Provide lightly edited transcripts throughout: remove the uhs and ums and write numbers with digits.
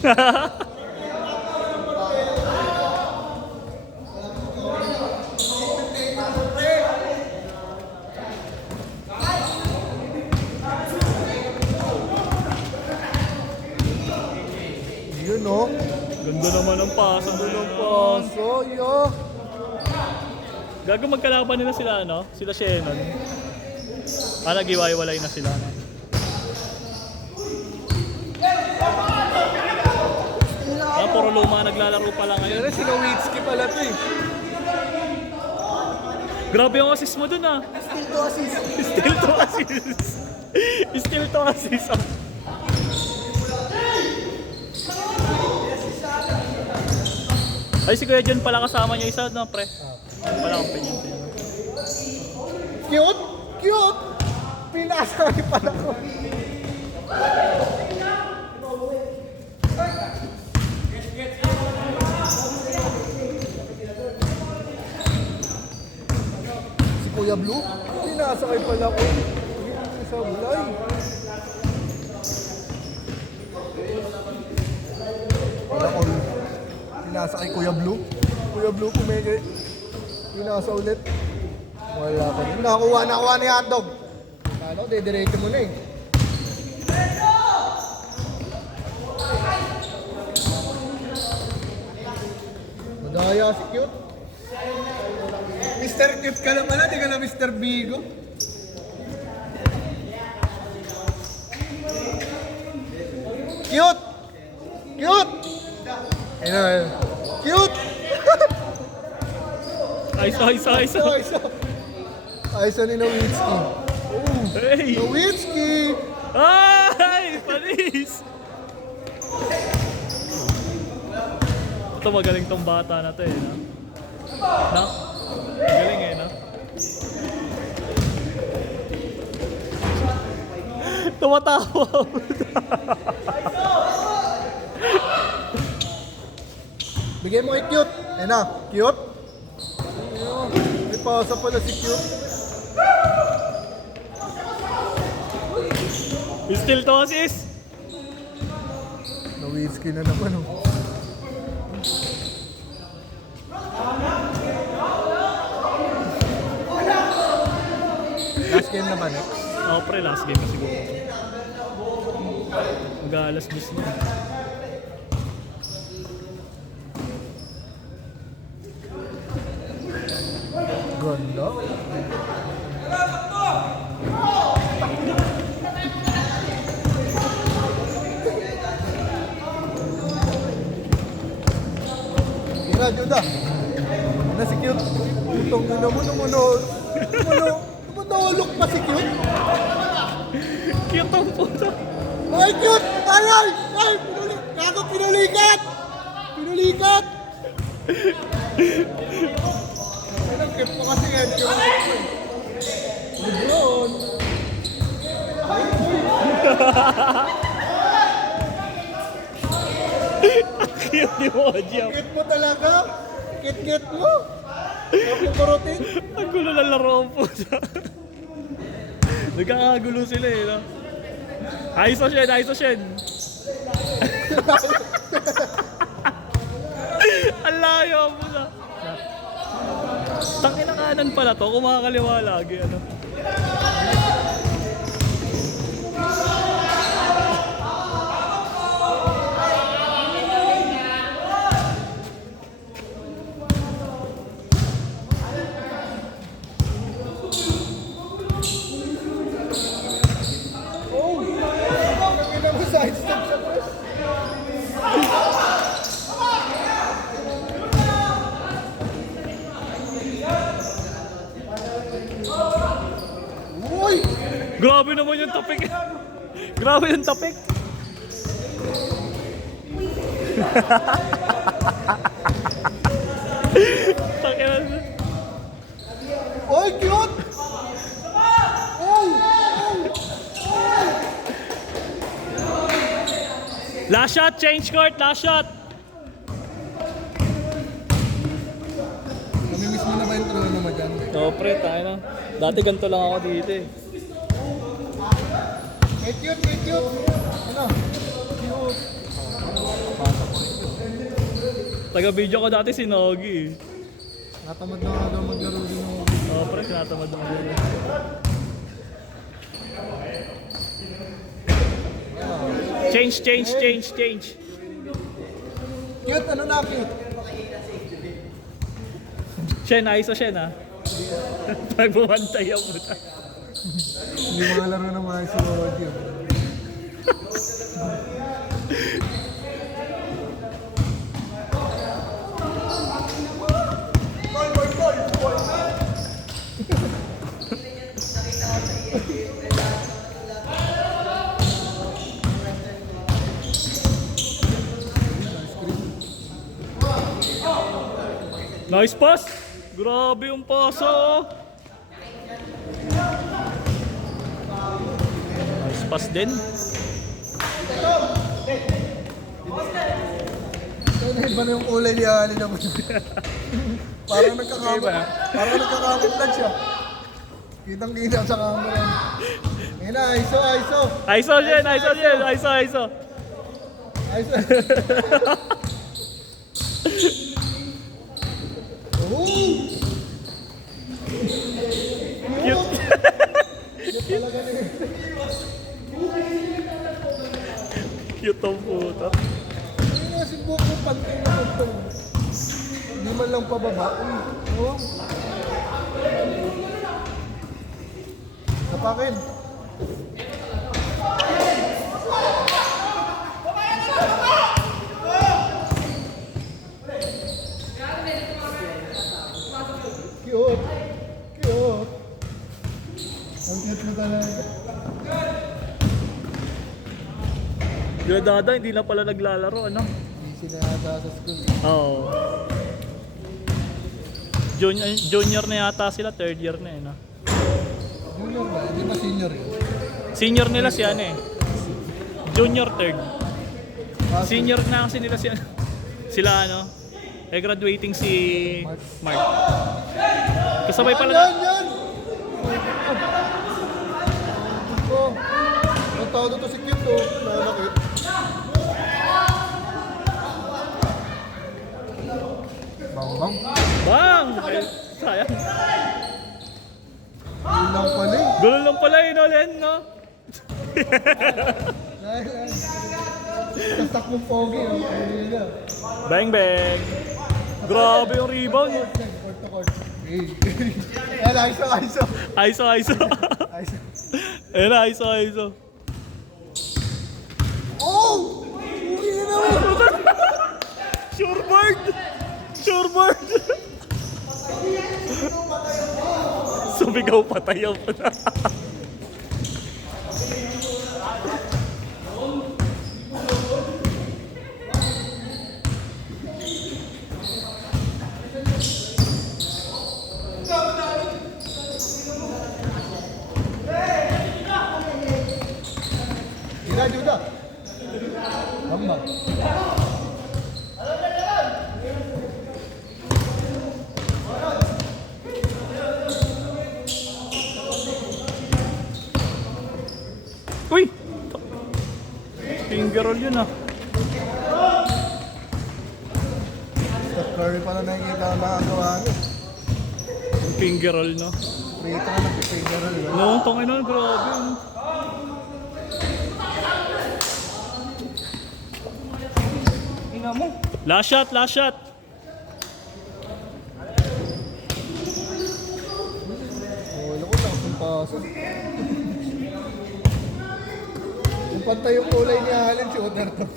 Yun no? Ganda naman ang paso. Paso, yo. Gago magkalaban nila sila, ano? Sila Shannon. Nag-iwaiwalay na sila, no? Puro luma naglalaro pa lang ngayon. Pero si Nowitzki pala to eh. Grabe yung assist mo dun, ah. Still to assist. Still to assist. Still to assist. Ah. Ay, si Kuya John pala kasama niya isa, no, pre? Pala akong pinyin siya. Cute! Cute! Pinasay pala ko. Si Kuya Blue, pinasakay pala ko. Sa bulay. Wala ko. Pinasa kay Kuya Blue. Kuya Blue kumeke. Pinasa ulit. Wala pa rin. Nakuha ni Hotdog. Ano, dediretso mo na eh. Madaya si Cute. Mr. Cute ka naman na, di ka na Mr. Bigo. Cute! Cute! Ayun. Cute! Ayos. Ayos ni Nowitzki. Hey! Nowitzki! Ay! Panis! Ito magaling tong bata na to eh, no? No? Magaling eh, no? Tumatawa. Bigay mo kay Cute. Ayun na, Cute. Ayun, may pasa pala si Cute. Still to assist. Nowitzki na naman oh. Last game na ba next? Oh, pre, last game na siguro. Mag-aalas 10 na. Ganda. Radyo da. Na si Cute. Itong ina mo Tumulok pa si Cute. Cute ang puto. Ay, Cute! Ay! Gago, pinulikat! Anong cute mo kasi yan, Cute? Lebron! Cute ni Moji. Cute mo talaga? Cute mo? Ako kurutin? Ang gulo ng laro ang puto. Nagkakagulo sila eh, no? Ayos o Shen. Ang layo mo na. Tangina kanan pala to, kumakaliwa lagi, ano? Sidestep siya, pre. Uy! Grabe naman yung topic. Grabe yung topic. Takina. Uy, Cute! Last shot, change court, last shot. Namimiss mo na ba yung trono mo dyan? No, pre, tayo na. Dati ganito lang ako dito eh. Cute! Ano? Cute! Taga-video ko dati si Nogi. Natamad na nga daw maglaro din mo. Oo, pre, tinatamad mo. Change. Cute, ano na cute? Shen, ayos o Shen ha? Pag bumantay ang puta. Hindi mga laro ng mga sunod yun. Nice pass! Grabe yung pasa oh! Nice pass din. Ano iba na yung kulay ni Ali naman. Parang nagkakamit siya. Kitang-kita sa camera. Ngayon na, ISO. Aiso Shen! Aiso! Oh! Cute! Talaga na yun. Cute ang puta. Hindi nga si Boko pantay na ito. Hindi man lang pababa. Oh. Sapakin. Cute. Ang cute mo talaga. Yung dada, hindi na pala naglalaro, ano? Hindi sila ata sa school. Oo. Junior na yata sila, third year na eh, no? Junior ba? Hindi ba senior yun? Senior nila si ano eh. Junior third. Ah, Senior na kasi nila si sila ano. Graduating si Mark. Kasabay pala na. Yan! Oh. Ang tao to si Cute oh. Nanakit. Bang. Bang! Ay, sayang. Yun lang pala eh. Gulo lang pala yun, Len, no? Tastak mong pogi oh. Ayun na. Bang, bang! Grabe yung rebound. Court to court. Yan, ISO. Aiso. ISO. Ayun na, aiso. Oh! Uwi na naman! Sureboard! Sumigaw patayaw pa na. Juda. Tama. Uy! Finger roll yun ah. Steph Curry pala nakikita ang nakagawa niya. Finger roll, no? Prito ka nag-finger roll. No, tongin nun, grabe. No? Ina mo. Last shot. Wala ko lang kung paso. Kung pantay yung kulay ni Allen, shooter to.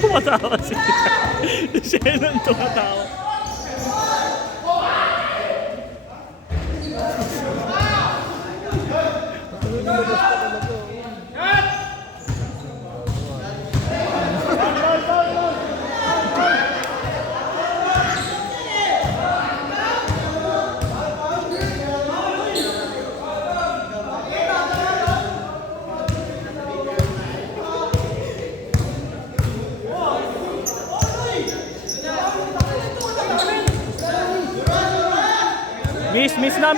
Tumatawa si Shannon, tumatawa. Miss na.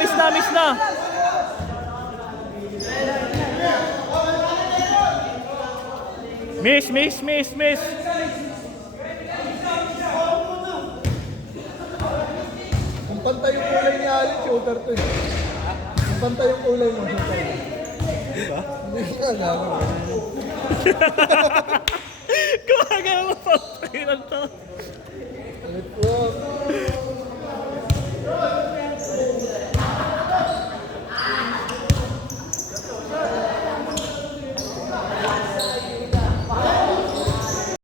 Miss. Kung pantay yung kulay ni Alin, shooter to eh. Kung pantay yung kulay mo, shooter. Di ba? Hindi ka gano'n. Gumagano mo pa. Kailan to? Ulit po.